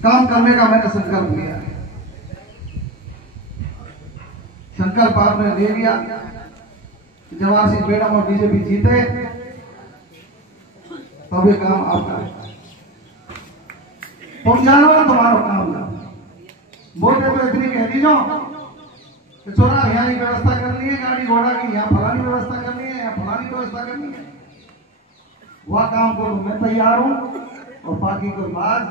काम करने का मैंने संकल्प लिया है। संकल्प आपने ले लिया। जवाहर सिंह बेड़म और बीजेपी जीते तो ये काम आपका है। तुम जानो ना तुम्हारा काम ना बोलते तो इतनी कह दीजो कि चोरा यहाँ की व्यवस्था करनी है, गाड़ी घोड़ा की यहाँ फलानी व्यवस्था करनी है, यहाँ फलानी व्यवस्था करनी है। वह काम करो, मैं तैयार हूँ। और बाकी को बाद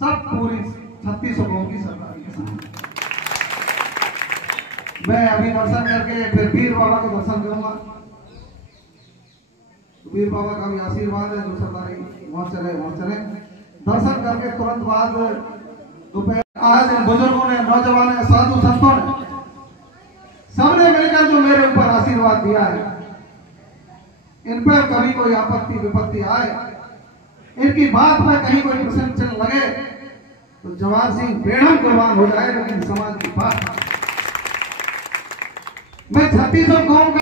सब पूरी 36 गांव की सरकार के सामने मैं अभी दर्शन करके फिर वीर बाबा के दर्शन करूंगा। वीर बाबा का भी आशीर्वाद है, जो सरदारी वहां चले दर्शन करके तुरंत बाद दोपहर आज बुजुर्गों ने, नौजवानों ने, साधु संतों ने सबने मिलकर जो मेरे ऊपर आशीर्वाद दिया है, इन पर कभी कोई आपत्ति विपत्ति आए, इनकी बात में कहीं कोई प्रश्न चिन्ह लगे तो जवाहर सिंह बेड़म कुर्बान हो जाए, लेकिन समाज की बात मैं 36 गांव का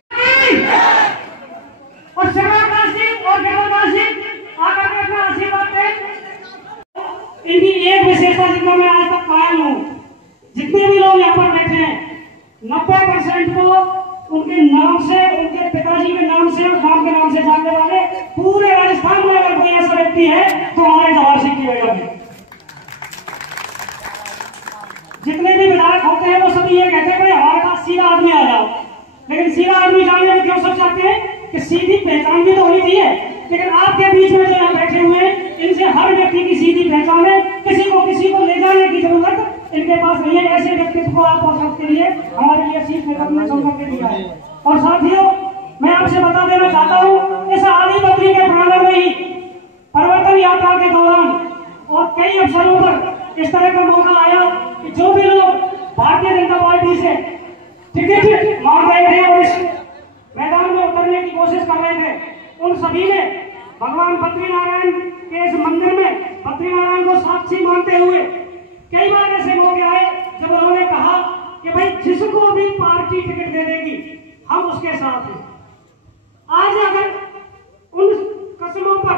और शर्माकाशी और जवाहर आकर के अपना आशीर्वाद दें। इनकी एक विशेषता जितना मैं आज तक पाया हूँ, जितने भी लोग यहाँ पर बैठे हैं 90% को उनके नाम से, उनके पिताजी के नाम से और गांव के नाम से जानने वाले पूरे राजस्थान में अगर कोई ऐसा व्यक्ति है तो हमारे जवाहर सिंह की बेड़म है। जितने भी विधायक होते हैं वो सभी ये कहते हैं भाई हमारे पास सीधा आदमी आ जाओ, लेकिन सीधा आदमी जानने में क्यों सब चाहते हैं कि सीधी पहचान भी तो होनी चाहिए। लेकिन आपके बीच में जो यहाँ बैठे हुए हैं, इनसे हर व्यक्ति की सीधी पहचान है, किसी को ले जाने की जरूरत इनके पास नहीं है। ऐसे व्यक्तित्व को आप औसत के लिए हमारे लिए शीर्ष नेतृत्व ने चुन करके दिया है। और साथियों, मैं आपसे बता देना चाहता हूँ, इस आदि बद्री के प्रांगण में ही परिवर्तन यात्रा के दौरान और कई अवसरों पर इस तरह का मौका आया कि जो भी लोग भारतीय जनता पार्टी से टिकट मांग रहे थे और इस मैदान में उतरने की कोशिश कर रहे थे, उन सभी ने भगवान बद्रीनारायण के इस मंदिर में बद्रीनारायण को साक्षी मानते हुए कई बार ऐसे मौके आए जब उन्होंने कहा कि भाई जिसको भी पार्टी टिकट दे देगी हम उसके साथ हैं। आज अगर उन कसमों पर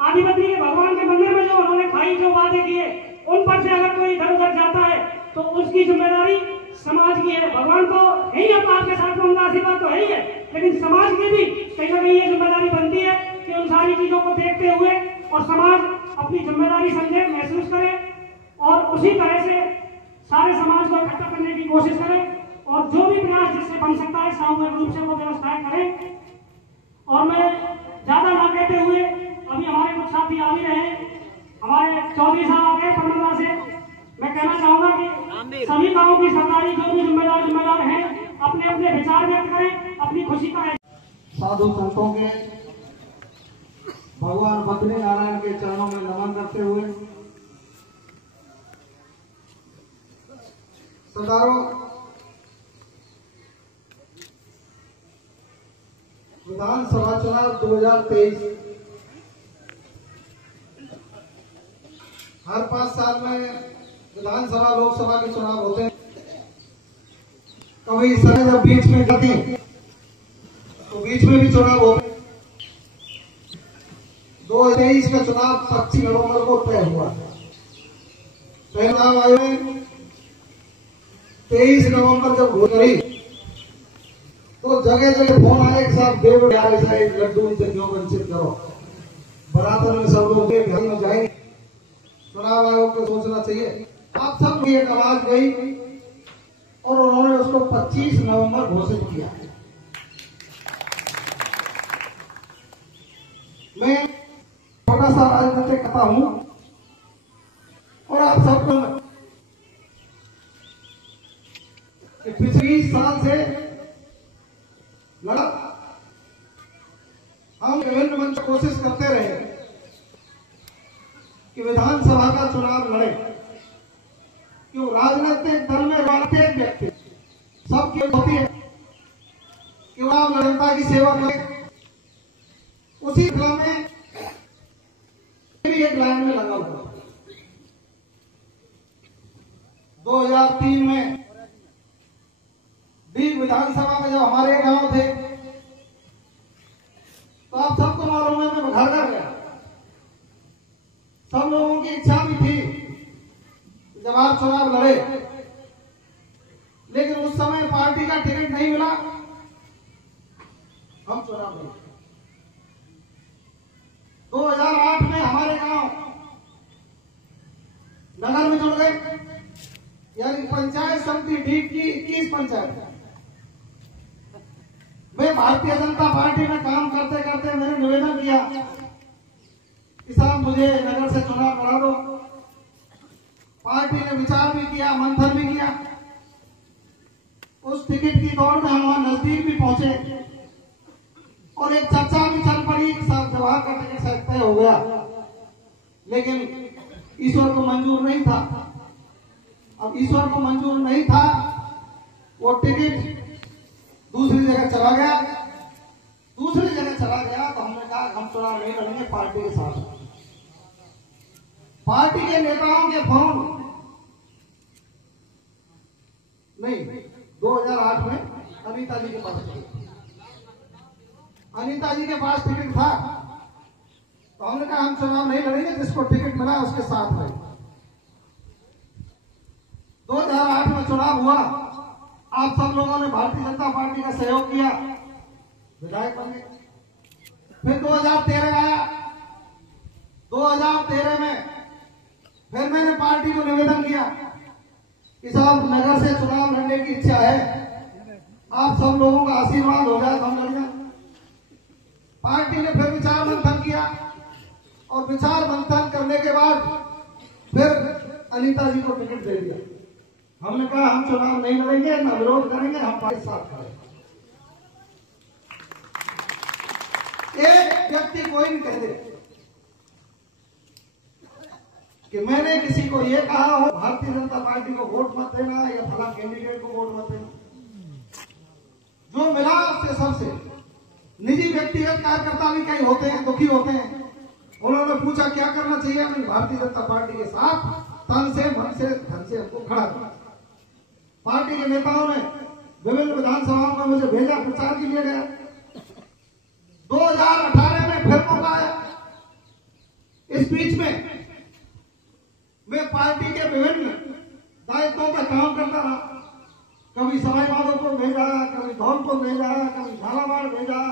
आदि बद्री के भगवान के मंदिर में जो उन्होंने खाई, जो वादे किए, उन पर से अगर कोई इधर उधर जाता है तो उसकी जिम्मेदारी समाज की है। भगवान तो है ही, आपके साथ में उनका आशीर्वाद तो है ही है, लेकिन समाज की भी कहीं ना कहीं ये जिम्मेदारी बनती है कि उन सारी चीजों को देखते हुए और समाज अपनी जिम्मेदारी समझे, महसूस करे और उसी तरह से सारे समाज को इकट्ठा करने की कोशिश करे और जो भी प्रयास जिससे बन सकता है सामूहिक रूप से वो व्यवस्थाएं करें। और मैं ज्यादा ना कहते हुए, अभी हमारे कुछ साथी आ भी रहे, हमारे चौधरी साहब आ गए पन्ना से, मैं कहना चाहूंगा कि सभी गांवों की सरकारी जो भी जिम्मेदार हैं अपने अपने विचार व्यक्त करें, अपनी खुशी का। साधु संतों के भगवान बद्रीनारायण के चरणों में नमन करते हुए सरदारों, विधानसभा चुनाव 2023 हर 5 साल में विधानसभा लोकसभा के चुनाव होते हैं। कभी समय जब बीच में जाती तो बीच में भी चुनाव होते। 2023 का चुनाव 25 नवंबर को तय हुआ। चुनाव आयोग 23 नवंबर जब घोषणा करी तो जगह जगह फोन आए कि साहब देव लड्डू जगहों वंचित करो। बरातर में सब लोग घर में जाएंगे, चुनाव आयोग को सोचना चाहिए। आप सब की एक आवाज गई और उन्होंने उसको 25 नवंबर घोषित किया। मैं छोटा सा राजनीतिक करता हूं और आप सबको पिछले 20 साल से लड़ा, हम विभिन्न मंच कोशिश करते रहे कि विधानसभा का चुनाव लड़े। क्यों? राजनीतिक दल में राजनीतिक व्यक्ति सबकी होती है कि वह जनता की सेवा करें। उसी क्रम में भी एक लाइन में लगा हुआ। 2003 में दीप विधानसभा में जब हमारे गांव थे तो आप सबको मालूम है मैं घर घर गया। सब लोगों की इच्छा भी थी जब आप चुनाव लड़े, लेकिन उस समय पार्टी का टिकट नहीं मिला, हम चुनाव लड़े। 2008 में हमारे गांव नगर में जुड़ गए, यानी पंचायत समिति ढीठ की 21 पंचायत। मैं भारतीय जनता पार्टी में काम करते करते मैंने निवेदन किया कि साहब मुझे नगर से चुनाव करा दो। पार्टी ने विचार भी किया, मंथन भी किया। उस टिकट की दौड़ में हम वहां नजदीक भी पहुंचे और एक चर्चा भी चल पड़ी, साहब जवाहर का टिकट शायद तय हो गया, लेकिन ईश्वर को मंजूर नहीं था। अब ईश्वर को मंजूर नहीं था, वो टिकट दूसरी जगह चला गया। दूसरी जगह चला गया तो हमने कहा हम चुनाव नहीं लड़ेंगे पार्टी के साथ। पार्टी के नेताओं के फोन नहीं, 2008 में अनीता जी के पास टिकट था, तो हमने कहा हम चुनाव नहीं लड़ेंगे, जिसको टिकट मिला उसके साथ रहे। 2008 में चुनाव हुआ, आप सब लोगों ने भारतीय जनता पार्टी का सहयोग किया, विधायक बने। फिर 2013 आया। 2013 में फिर मैंने पार्टी को निवेदन किया कि साहब नगर से चुनाव लड़ने की इच्छा है, आप सब लोगों का आशीर्वाद हो जाए तो हम लड़ जाए। पार्टी ने फिर विचार मंथन किया और विचार मंथन करने के बाद फिर अनीता जी को टिकट दे दिया। हमने कहा हम चुनाव नहीं लड़ेंगे, न विरोध करेंगे, हम पार्टी के साथ खड़े। एक व्यक्ति कोई नहीं कह दे कि मैंने किसी को यह कहा हो भारतीय जनता पार्टी को वोट मत देना या फला कैंडिडेट को वोट मत देना। जो मिला उससे सबसे निजी व्यक्तिगत कार्यकर्ता भी कई होते हैं, दुखी होते हैं। उन्होंने पूछा क्या करना चाहिए, मैं भारतीय जनता पार्टी के साथ तन से मन से धन से हमको खड़ा किया। पार्टी के नेताओं ने विभिन्न विधानसभाओं में मुझे भेजा, प्रचार के लिए गया। 2018 में फिर मौका आया। इस बीच में मैं पार्टी के विभिन्न दायित्वों पर काम करता रहा। कभी सवाई माधोपुर भेजा, कभी धौलपुर भेजा, कभी झालावाड़ भेजा,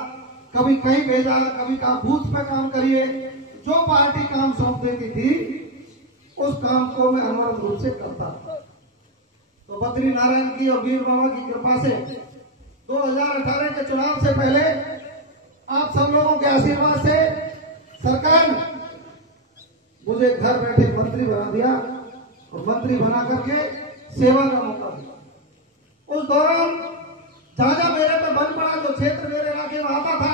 कभी कहीं भेजा, कभी कहा बूथ पे काम करिए। जो पार्टी काम सौंप देती थी उस काम को मैं अनवरत रूप से करता था। तो बद्री नारायण की और वीर बाबा की कृपा से 2018 के चुनाव से पहले आप सब लोगों के आशीर्वाद से सरकार ने मुझे घर बैठे मंत्री बना दिया और मंत्री बना करके सेवा का मौका दिया। उस दौरान जहां मेरे पे बन पड़ा, जो क्षेत्र मेरे इलाके में आता था,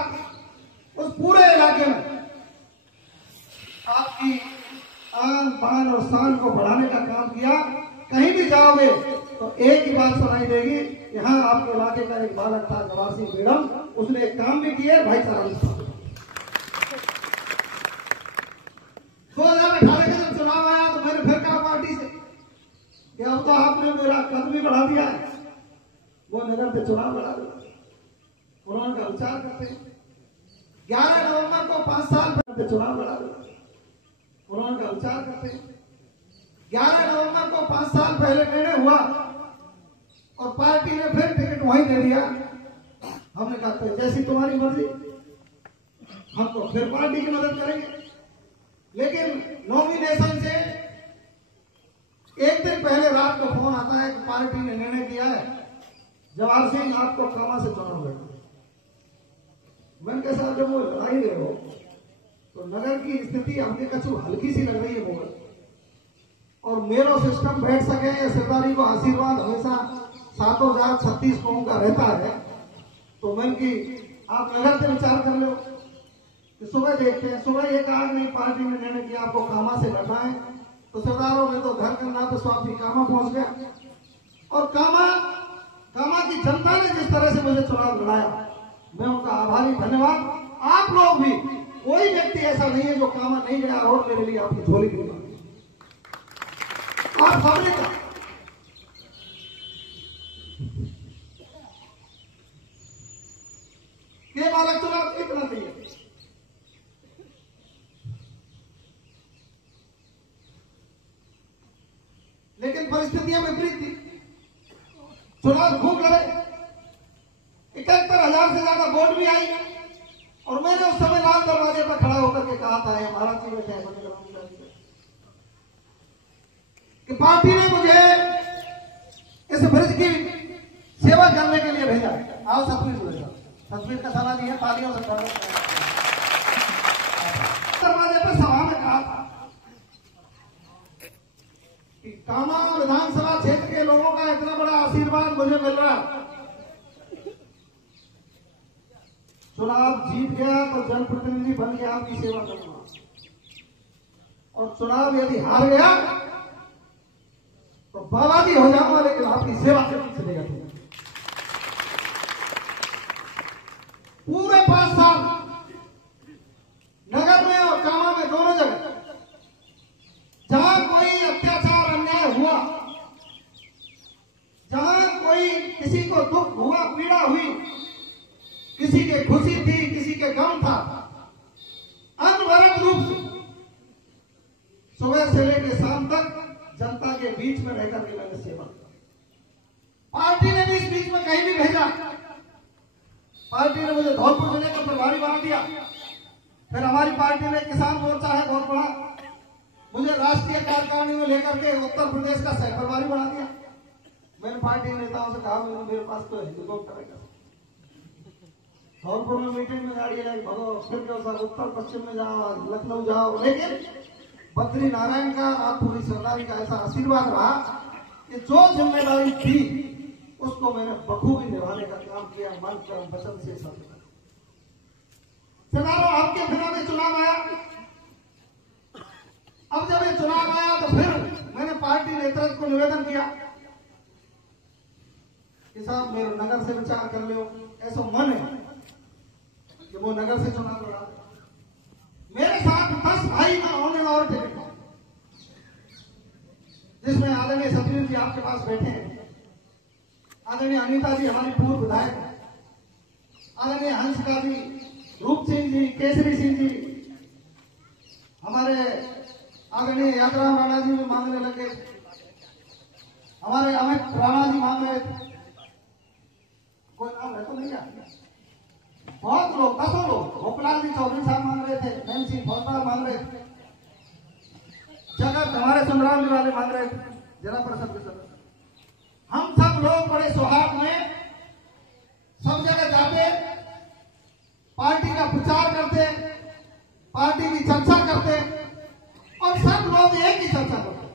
उस पूरे इलाके में आपकी आन बान और शान को बढ़ाने का काम किया। कहीं भी जाओगे तो एक ही बात सुनाई देगी, यहाँ आपके इलाके का एक बालक था जवाहर सिंह बेगम, उसने एक काम भी किया, भाईचारा भी। 2018 का जब चुनाव आया तो मैंने फिर कहा पार्टी से कि अब तो आपने मेरा कद भी बढ़ा दिया है, वो नगर से चुनाव लड़ा दिया। उन्होंने का विचार करते 11 नवंबर को 5 साल पहले चुनाव लड़ा दिया। उन्होंने का विचार करते 11 नवंबर को 5 साल पहले निर्णय हुआ और पार्टी ने फिर टिकट वहीं दे दिया। हमने कहा जैसी तुम्हारी मर्जी, हम तो फिर पार्टी की मदद करेंगे। लेकिन नॉमिनेशन से एक दिन पहले रात को फोन आता है कि पार्टी ने निर्णय किया है जवाहर सिंह आपको कामा से चुनाव लड़ना। मैंने कहा साहब जब वो लड़ा ही रहे हो तो नगर की स्थिति हमने कछु हल्की सी लग रही है मोहर, और मेरो सिस्टम बैठ सके, सरदारी को आशीर्वाद हमेशा 7,036 कौम का रहता है। तो मैंने कि आप नगर से विचार कर लो कि सुबह देखते हैं। सुबह एक आग नहीं, पार्टी ने निर्णय किया आपको कामा से लड़ना है। तो सरदारों ने तो घर करना, तो स्वामी कामा पहुंच गया। और कामा की जनता ने जिस तरह से मुझे चुनाव लड़ाया, मैं उनका आभारी, धन्यवाद। आप लोग भी, कोई व्यक्ति ऐसा नहीं है जो कामा नहीं गया और मेरे लिए आपकी झोली की बात और सबने का के बालक चुनाव कितना चाहिए। लेकिन परिस्थितियां विपरीत थी, चुनाव खूब लड़े, 71,000 से ज्यादा वोट भी आई और मैंने उस समय लाल दरवाजे पर खड़ा होकर के कहा था, महाराज जी बैठे हैं कि पार्टी ने मुझे इस ब्रिज की सेवा करने के लिए भेजा। आओ सतवीर का सवाल है, तालियों से दरवाजे पर सभा में कहा था कि कामा विधानसभा क्षेत्र के लोगों का इतना बड़ा आशीर्वाद मुझे मिल रहा, चुनाव जीत गया तो जनप्रतिनिधि बन गया, आपकी सेवा करूंगा, और चुनाव यदि हार गया तो बर्बादी हो जाऊंगा, लेकिन आपकी सेवा करनी चलेगा। पूरे 5 साल नगर में और कामा में दोनों जगह जहां कोई अत्याचार अन्याय हुआ, जहां कोई किसी को दुख हुआ, पीड़ा हुई, किसी के खुशी थी, किसी के गम था, अनवरत रूप से सुबह से लेकर शाम तक जनता के बीच में रहकर के मैंने सेवा की। पार्टी ने भी इस बीच में कहीं भी भेजा, पार्टी ने मुझे धौलपुर जिले का प्रभारी बना दिया, फिर हमारी पार्टी ने किसान मोर्चा है बहुत बड़ा, मुझे राष्ट्रीय कार्यकारिणी में लेकर के उत्तर प्रदेश का सह प्रभारी बना दिया। मैंने पार्टी नेताओं से कहा मेरे पास तो हेलीकॉप्टर है, धौलपुर में मीटिंग में गाड़ी लाई भगो, फिर उत्तर पश्चिम में जाओ, लखनऊ जाओ, लेकिन बद्री नारायण का और पूरी सरदारी का ऐसा आशीर्वाद रहा कि जो जिम्मेदारी थी उसको मैंने बखूबी निभाने का काम किया, मन कर्म वचन से सब। सरदारों, आपके चुनाव में चुनाव आया, अब जब ये चुनाव आया तो फिर मैंने पार्टी नेतृत्व को निवेदन किया कि साहब मेरे नगर से विचार कर लो, ऐसा मन है कि वो नगर से चुनाव लड़ा। मेरे साथ 10 भाई का होने और टिकट, जिसमें आदरणीय सतवीर जी आपके पास बैठे हैं, आदरणीय अनीता जी हमारी पूर्व विधायक, आदरणीय हंस का जी, रूप सिंह जी, केसरी सिंह जी, हमारे आदरणीय यादराम राणा जी भी मांगने लगे, हमारे अमित राणा जी मांग रहे थे, कोई नाम है तो नहीं आता, बहुत लोग, 10 लोग, गोपलाल जी चौधरी साहब मांग रहे थे, नैन सिंह फौजदार मांग रहे थे, जगत हमारे संग्राम जी वाले मांग रहे थे, जिला परिषद के सदस्य। हम सब लोग बड़े सौहार्द में सब जगह जाते, पार्टी का प्रचार करते, पार्टी की चर्चा करते, और सब लोग एक ही चर्चा करते,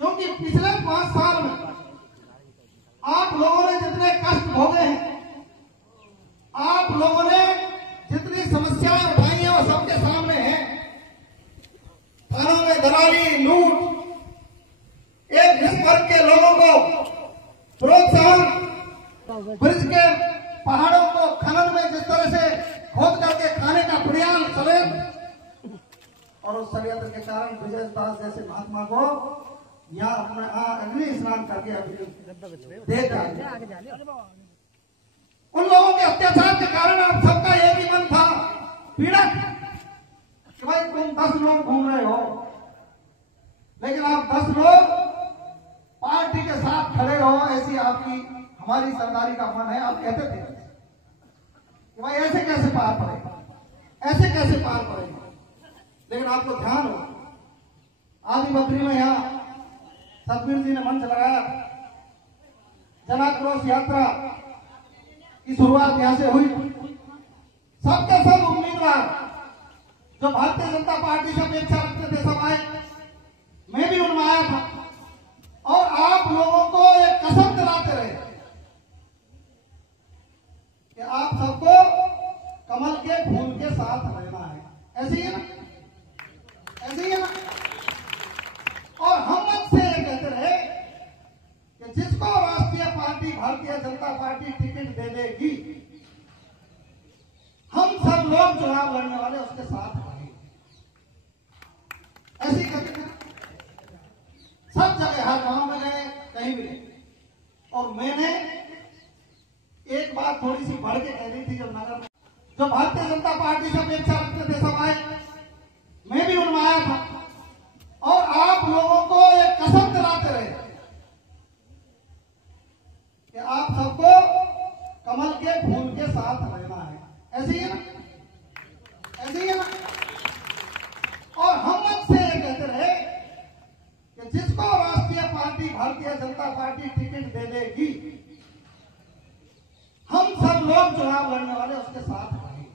क्योंकि पिछले 5 साल में आप लोगों ने जितने कष्ट भोगे हैं, आप लोगों ने जितनी समस्याएं उठाई हैं वो सबके सामने है। थानों में दलाली, लूट, एक वर्ग के लोगों को प्रोत्साहन, ब्रिज के पहाड़ों को खनन में जिस तरह से खोद करके खाने का प्रयास चले, और उस षड्यंत्र के कारण विजय दास जैसे महात्मा को यहाँ अपना अग्नि स्नान करके देख रहे। उन लोगों के अत्याचार के कारण आप सबका एक ही मन था, पीड़क, कि भाई तुम 10 लोग घूम रहे हो, लेकिन आप 10 लोग पार्टी के साथ खड़े रहो, ऐसी आपकी हमारी सरदारी का मन है। आप कहते थे कि भाई ऐसे कैसे पार पड़ेगा, ऐसे कैसे पार पड़ेगा, लेकिन आपको ध्यान हो, आदि बद्री में यहाँ सतवीर जी ने मंच लगाया, जनाक्रोश यात्रा की शुरुआत यहां से हुई। सबके सब उम्मीदवार जो भारतीय जनता पार्टी से अपेक्षा रखते थे सब आए, मैं भी उनमें आया था, और आप लोगों को एक कसम दिलाते रहे कि आप सबको कमल के फूल के साथ रहना है। ऐसे ही है ना, ऐसे ही है ना। और हम मत से कहते रहे कि जिसको राष्ट्रीय party Bharatiya Janata party ticket दे देगी, हम सब लोग चुनाव लड़ने वाले उसके साथ रहेंगे। ऐसे ही कहते थे, सब जगह, हर गांव में गए, कहीं भी गए। और मैंने एक बात थोड़ी सी बढ़ के कह दी थी, जब नगर में जो भारतीय जनता पार्टी से अपेक्षा रखते थे सब आए, मैं भी उनमें आया था, और आप लोगों को एक कसम दिलाते रहे हम सब लोग चुनाव लड़ने वाले उसके साथ रहेंगे।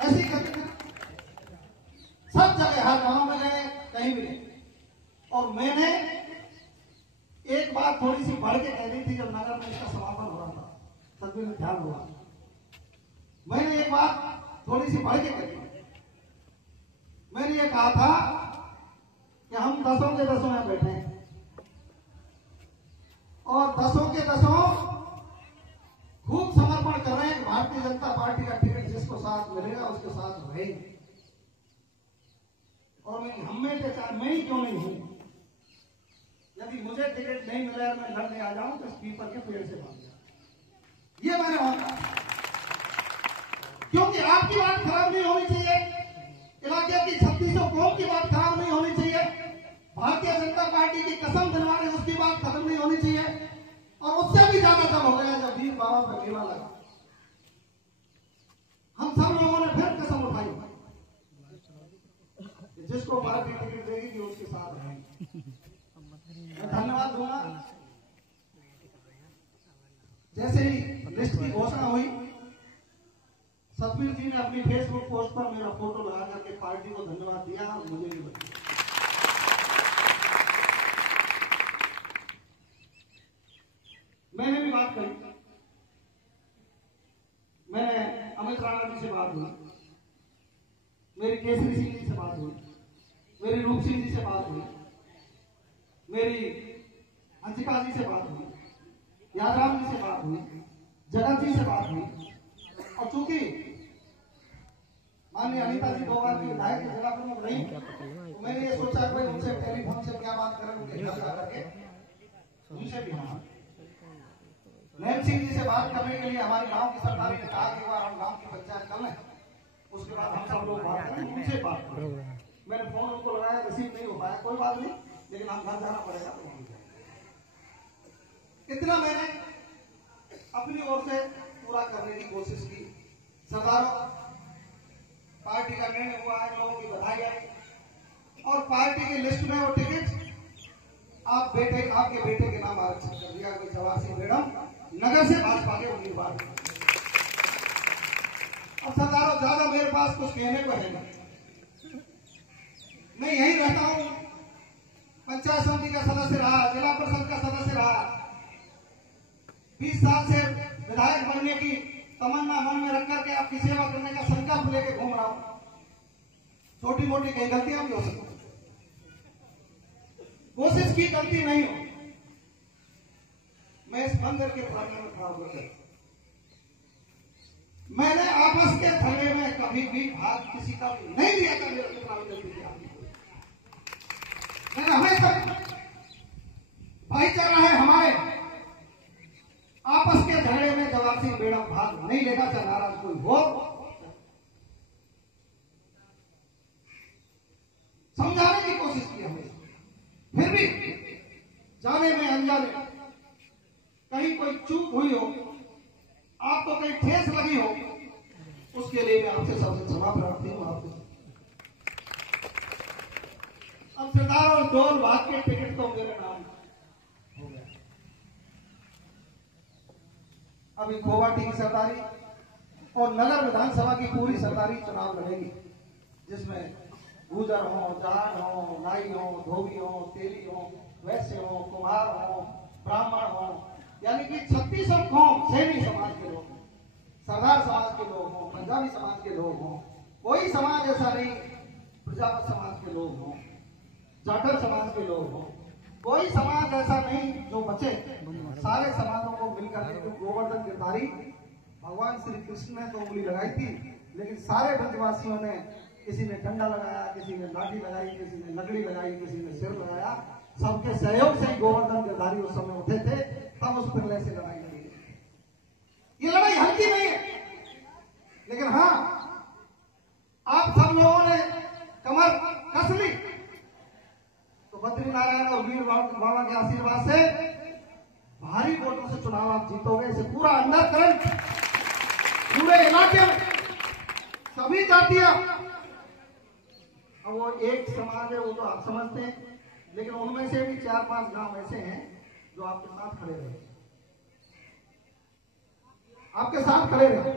ऐसी करके सब जगह, हर गांव में गए, कहीं भी गए। और मैंने एक बात थोड़ी सी बढ़ के कह दी थी जब नगर में इसका समापन हो रहा था, तब भी ध्यान हुआ। मैंने एक बात थोड़ी सी बढ़ के कह दी। मैंने ये कहा था कि हम 10 के 10 में बैठे हैं और 10 के 10 खूब समर्पण कर रहे हैं। भारतीय जनता पार्टी का टिकट जिसको साथ मिलेगा उसके साथ रहेंगे। और मैं ही क्यों नहीं हूं, यदि मुझे टिकट नहीं मिले और मैं लड़ने आ जाऊं तो पीपल के पेड़ से बांध जाऊं, ये मैंने मांगा। क्योंकि आपकी बात खराब नहीं होनी चाहिए, इलाके की 3600 कौम की बात खराब नहीं होनी चाहिए, भारतीय जनता पार्टी की कसम दिलवाने उसकी बात खत्म नहीं होनी चाहिए। और उससे भी ज्यादा तब हो गया जब वीर बाबा पर मेला लगा। हम सब लोगों ने फिर कसम उठाई, जिसको पार्टी टिकट देगी कि उसके साथ रहेंगे। मैं धन्यवाद दूंगा। जैसे ही लिस्ट की घोषणा हुई, सतबीर जी ने अपनी फेसबुक पोस्ट पर मेरा फोटो लगा करके पार्टी को धन्यवाद दिया और मुझे भी बताया। मैंने भी बात करी, मैंने अमित राणा जी से बात हुई, मेरी केसरी सिंह जी से बात हुई, मेरी रूप सिंह जी से बात हुई, मेरी अंशिका जी से बात हुई, यादराम जी से बात हुई, जगत जी से बात हुई। और चूंकि माननीय अनिता जी 2 बार की विधायक की जगह पर मैं रही, तो मैंने ये सोचा कोई उनसे टेलीफोन से क्या बात करें, उनके घर जाकर के उनसे भी हम नैन सिंह जी से बात करने के लिए हमारे गांव की सरकार ने कहा कि एक बार हम गांव की पंचायत कर लें, उसके बाद हम सब लोग बात करें, उनसे बात करें। मैंने फोन उनको लगाया, रिसीव नहीं हो पाया, कोई बात नहीं, लेकिन हम घर जाना पड़ेगा तो वहां जाएंगे। इतना मैंने अपनी ओर से पूरा करने की कोशिश की। सरदारों, पार्टी का निर्णय हुआ है, लोगों की बधाई आई और पार्टी की लिस्ट में वो टिकट आपके बेटे के नाम आरक्षित कर दिया कि जवाहर सिंह मैडम नगर से भाजपा के उम्मीदवार। अब सरदारों, ज्यादा मेरे पास कुछ कहने को है नहीं। मैं यही रहता हूं, पंचायत समिति का सदस्य रहा, जिला परिषद का सदस्य रहा, 20 साल से विधायक बनने की तमन्ना मन में रख करके आपकी सेवा करने का संकल्प लेके घूम रहा हूं। छोटी मोटी कई गलतियां भी हो सकती, कोशिश की गलती नहीं हो। मैं इस मंदिर के प्रांगण में खड़ा होकर मैंने आपस के झगड़े में कभी भी भाग किसी का भी नहीं लिया था। मेरे मैंने हमेशा भाईचारा है हमारे, आपस के झगड़े में जवाहर सिंह मैडम भाग नहीं लेगा, चाहे नाराज कोई हो। समझाने की कोशिश की हमें, फिर भी जाने में अनजाने कहीं कोई चूक हुई हो, आपको कहीं ठेस लगी हो, उसके लिए मैं आपसे सबसे क्षमा प्रार्थी हूं। आपसे अब सरदार और डोल भाग के टिकट तो मेरे नाम हो गया। अभी खोवाटी की सरदारी और नगर विधानसभा की पूरी सरदारी चुनाव लड़ेगी, जिसमें गुजर हो, जाट हो, नाई हो, धोबी हो, तेली हो, वैश्य हो, कुम्हार हो, ब्राह्मण हो, यानी कि 3600 कौम, सैनी समाज के लोग, सरदार समाज के लोग हों, पंजाबी समाज के लोग हों, कोई समाज ऐसा नहीं, प्रजापत समाज के लोग हों, जाटल समाज के लोग हों, कोई समाज ऐसा नहीं जो बचे। सारे समाजों को मिलकर के गोवर्धन गिरधारी भगवान श्री कृष्ण ने तो उंगली लगाई थी, लेकिन सारे ब्रजवासियों ने, किसी ने डंडा लगाया, किसी ने लाठी लगाई, किसी ने लकड़ी लगाई, किसी ने सिर लगाया, सबके सहयोग से ही गोवर्धन गिरधारी उस समय उठे थे, तब उस पिरले से लड़ाई लड़ी। ये लड़ाई हल्की नहीं है, लेकिन हाँ, आप सब लोगों ने कमर कस ली तो बद्रीनारायण और वीर बाबा के आशीर्वाद से भारी वोटों से चुनाव आप जीतोगे। इसे पूरा अंदर करंट पूरे इलाके में सभी जातियां, अब वो एक समाज है वो तो आप समझते हैं, लेकिन उनमें से भी 4-5 गांव ऐसे हैं जो आपके साथ खड़े रहे। आपके साथ खड़े रहे।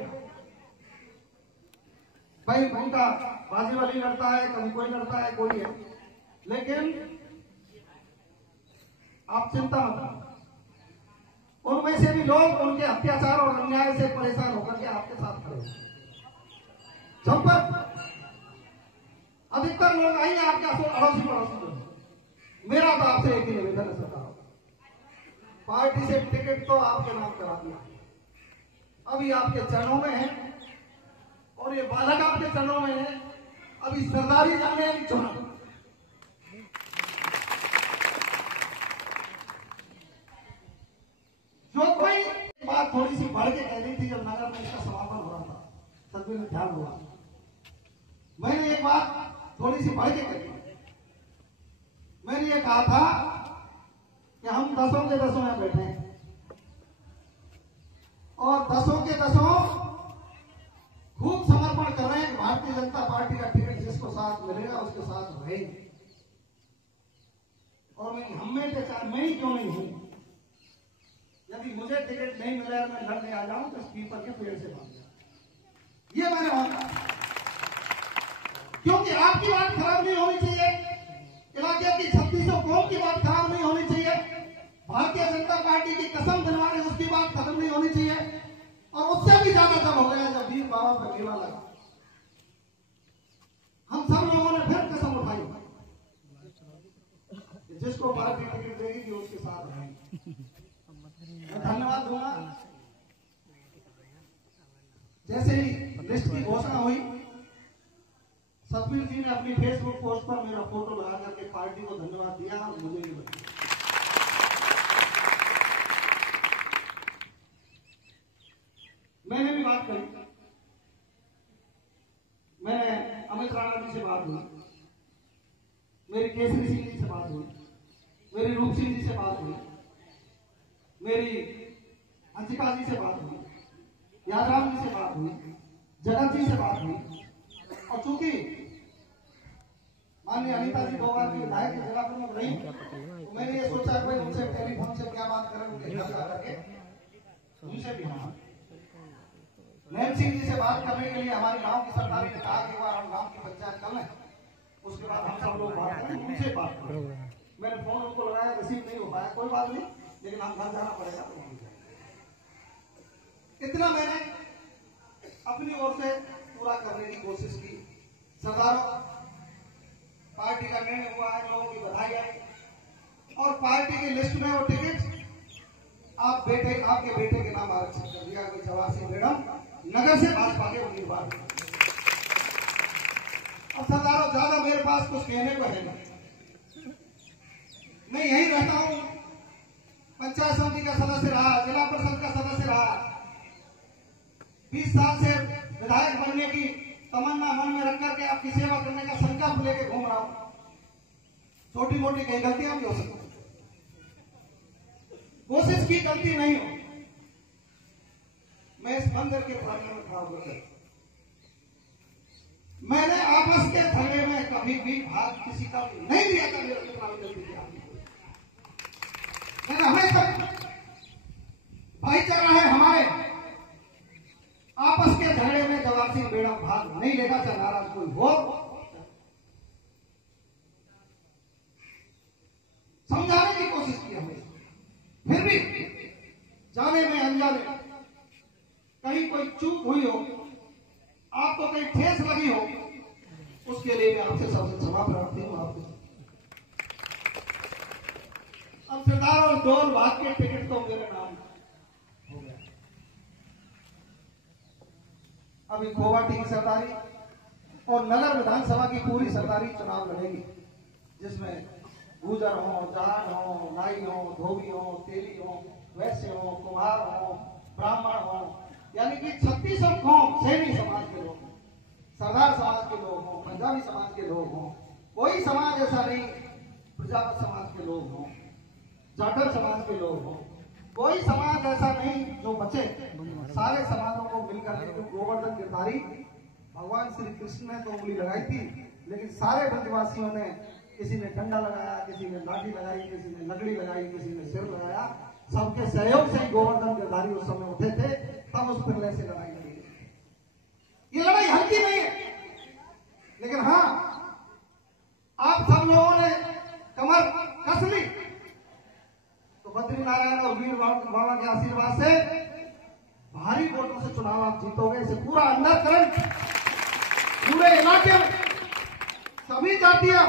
भाई उनका बाजी वाली लड़ता है, कभी कोई लड़ता है, कोई है, लेकिन आप चिंता मत करो। उनमें से भी लोग उनके अत्याचार और अन्याय से परेशान होकर के आपके साथ खड़े हैं। जब पर अधिकतर लोग आएंगे आपके अड़ोसी पड़ोसी लोग। मेरा तो आपसे एक ही निवेदन है सरकार, पार्टी से टिकट तो आपके नाम करा दिया, अभी आपके चरणों में है और ये बालक आपके चरणों में है। अभी सरदारी जाने की चुनाव, जो कोई बात थोड़ी सी बढ़ के कह दी थी जब नगर में इसका समापन हो रहा था, तभी में ध्यान हुआ, मैंने एक बात थोड़ी सी बढ़ के कही। मैंने ये कहा था कि हम 10 के 10 में बैठे हैं और 10 के 10 खूब समर्पण कर रहे हैं कि भारतीय जनता पार्टी का टिकट जिसको साथ मिलेगा उसके साथ रहेंगे। और मैं ही क्यों नहीं हूं, यदि मुझे टिकट नहीं मिले और मैं लड़ने आ जाऊं तो पीपल के पेड़ से बांध जाऊं, ये मैंने मांगा। क्योंकि आपकी बात खराब नहीं होनी चाहिए, इलाके की 3600 कौम की बात खराब नहीं होनी चाहिए, भारतीय जनता पार्टी की कसम दिलवाने उसकी बात खत्म नहीं होनी चाहिए। और उससे भी ज्यादा तब हो गया जब वीर बाबा का मेला लगा, हम सब लोगों ने फिर कसम उठाई जिसको पार्टी टिकट देगी कि उसके साथ रहेंगे। मैं धन्यवाद दूंगा। जैसे ही लिस्ट की घोषणा हुई, सतबीर जी ने अपनी फेसबुक पोस्ट पर मेरा फोटो लगा करके पार्टी को धन्यवाद दिया और मुझे भी बताया। मैंने भी बात करी, मैंने अमित राणा जी से बात हुई, मेरी केसरी सिंह जी से बात हुई, मेरी रूप सिंह जी से बात हुई, मेरी अंशिका जी से बात हुई, यादराम जी से बात हुई, जगत जी से बात हुई। और चूंकि माननीय अनिता जी 2 बार की विधायक के जिला प्रमुख रही, तो मैंने ये सोचा कि उनसे टेलीफोन से क्या बात करें, उनके घर जाकर के उनसे भी हाँ। नैन सिंह जी से बात करने के लिए हमारे गांव की सरकार ने कहा कि बार हम गांव की पंचायत कर लें, उसके बाद हम सब लोग बात करें, उनसे बात करें। मैंने फोन उनको लगाया, रिसीव नहीं हो पाया, कोई बात नहीं, लेकिन हम घर जाना पड़ेगा तो वहीं जाएंगे। इतना मैंने अपनी ओर से पूरा करने की कोशिश की। सरदारों, पार्टी का निर्णय हुआ है, लोगों की बधाई आई और पार्टी की लिस्ट में वो टिकट आपके बेटे के नाम आरक्षित कर दिया कि जवाहर सिंह मैडम नगर से भाजपा के उम्मीदवार। अब सरदारों, ज्यादा मेरे पास कुछ कहने को है नहीं, मैं यही रहता हूं, पंचायत समिति का सदस्य रहा, जिला परिषद का सदस्य रहा, 20 साल से विधायक बनने की तमन्ना मन में रख करके आपकी सेवा करने का संकल्प लेके घूम रहा हूं। छोटी मोटी कई गलतियां भी हो सकती, कोशिश की गलती नहीं हो। मैं इस मंदिर के प्रांगण में खड़ा होकर मैंने आपस के झगड़े में कभी भी भाग किसी का नहीं लिया था। मेरे मैंने हमेशा भाईचारा है हमारे, आपस के झगड़े में जवाहर सिंह मैडम भाग नहीं लेगा, चाहे नाराज कोई हो। समझाने की कोशिश की हमें, फिर भी जाने में अनजाने कहीं कोई चूक हुई हो, आपको कहीं ठेस लगी हो, उसके लिए मैं आपसे सबसे क्षमा प्रार्थी हूं। आपको अब सरदार और डोल भाग के टिकट तो मेरे नाम हो गया। अभी खोवाटी की सरदारी और नगर विधानसभा की पूरी सरदारी चुनाव लड़ेगी, जिसमें गुजर हो, जाट हो, नाई हो, धोबी हो, तेली हो, वैश्य हो, कुम्हार हो, ब्राह्मण हो, यानी कि 36 कौम, सैनी समाज के लोग, सरदार समाज के लोग हों, पंजाबी समाज के लोग हों, कोई समाज ऐसा नहीं, प्रजापत समाज के लोग हों, जाटल समाज के लोग हों, कोई समाज ऐसा नहीं जो बचे। सारे समाजों को मिलकर के गोवर्धन गिरधारी भगवान श्री कृष्ण ने तो उंगली लगाई थी, लेकिन सारे ब्रजवासियों ने, किसी ने डंडा लगाया, किसी ने लाठी लगाई, किसी ने लकड़ी लगाई, किसी ने सिर लगाया, सबके सहयोग से ही गोवर्धन गिरधारी उस समय उठे थे। तब उस पिरले से लड़ाई लड़ी। ये लड़ाई हल्की नहीं है, लेकिन हाँ आप सब लोगों ने कमर कस ली तो बद्रीनारायण और वीर बाबा के आशीर्वाद से भारी वोटों से चुनाव आप जीतोगे। इसे पूरा अंदर करंट पूरे इलाके में सभी जातियां,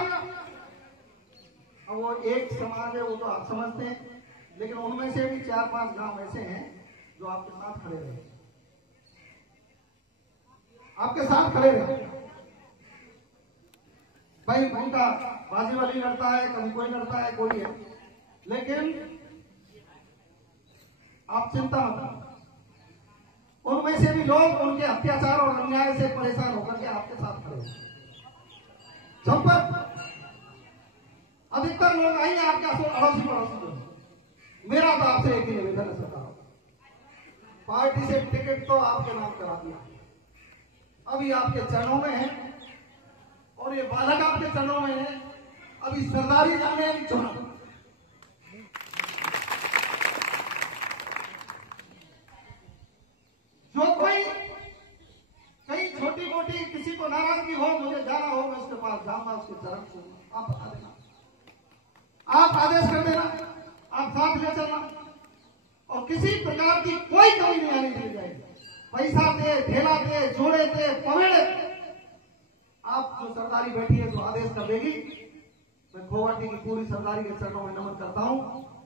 अब वो एक समाज है वो तो आप समझते हैं, लेकिन उनमें से भी 4-5 गांव ऐसे हैं जो आपके साथ खड़े रहे, आपके साथ खड़े रहे। भाई उनका बाजी वाली लड़ता है, कभी कोई लड़ता है, कोई है, लेकिन आप चिंता मत करो, उनमें से भी लोग उनके अत्याचार और अन्याय से परेशान होकर के आपके साथ खड़े हैं। जब पर अधिकतर लोग आएंगे आपके अड़ोसी पड़ोसी, मेरा तो आपसे एक ही निवेदन है सरकार, पार्टी से टिकट तो आपके नाम करा दिया, अभी आपके चरणों में है और ये बालक आपके चरणों में है, अभी सरदारी जाने अभी चुनाव। जो कोई कहीं छोटी मोटी किसी को नाराजगी हो, मुझे जाना हो, मैं उसके पास जाऊंगा, उसके चरण छूंगा, आप बता देना, आप आदेश कर देना, आप साथ ले चलना, और किसी प्रकार की कोई कमी नहीं आनी दी जाएगी। पैसा दे, ढेला दे, जोड़े दे, पवेड़े, आप जो सरदारी बैठी है जो आदेश कर देगी, मैं खोवाटी की पूरी सरदारी के चरणों में नमन करता हूं।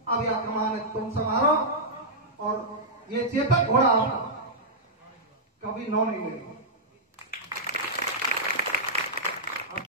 अब यह कमान है तुम संभालो, और ये चेतक घोड़ा आपका कभी नौ नहीं लेगा।